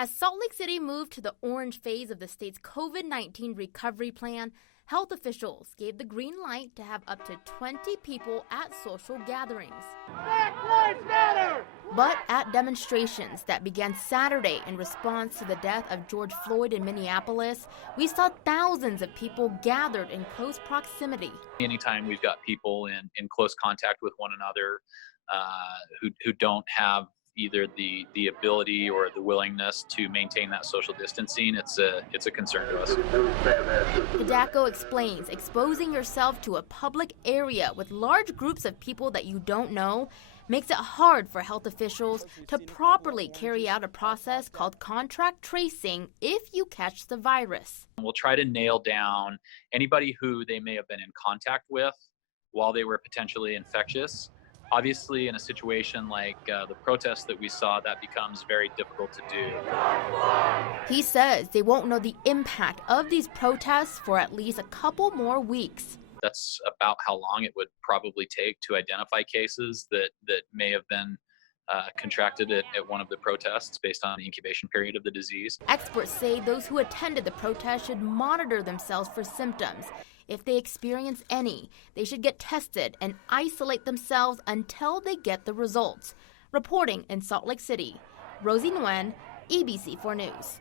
As Salt Lake City moved to the orange phase of the state's COVID-19 recovery plan, health officials gave the green light to have up to 20 people at social gatherings. Black Lives Matter! But at demonstrations that began Saturday in response to the death of George Floyd in Minneapolis, we saw thousands of people gathered in close proximity. Anytime we've got people in close contact with one another who don't have either the ability or the willingness to maintain that social distancing, it's a concern to us. Hidako explains exposing yourself to a public area with large groups of people that you don't know makes it hard for health officials to properly carry out a process called contract tracing if you catch the virus. We'll try to nail down anybody who they may have been in contact with while they were potentially infectious. Obviously, in a situation like the protests that we saw, that becomes very difficult to do. He says they won't know the impact of these protests for at least a couple more weeks. That's about how long it would probably take to identify cases that may have been contracted at one of the protests based on the incubation period of the disease. Experts say those who attended the protest should monitor themselves for symptoms. If they experience any, they should get tested and isolate themselves until they get the results. Reporting in Salt Lake City, Rosie Nguyen, ABC4 News.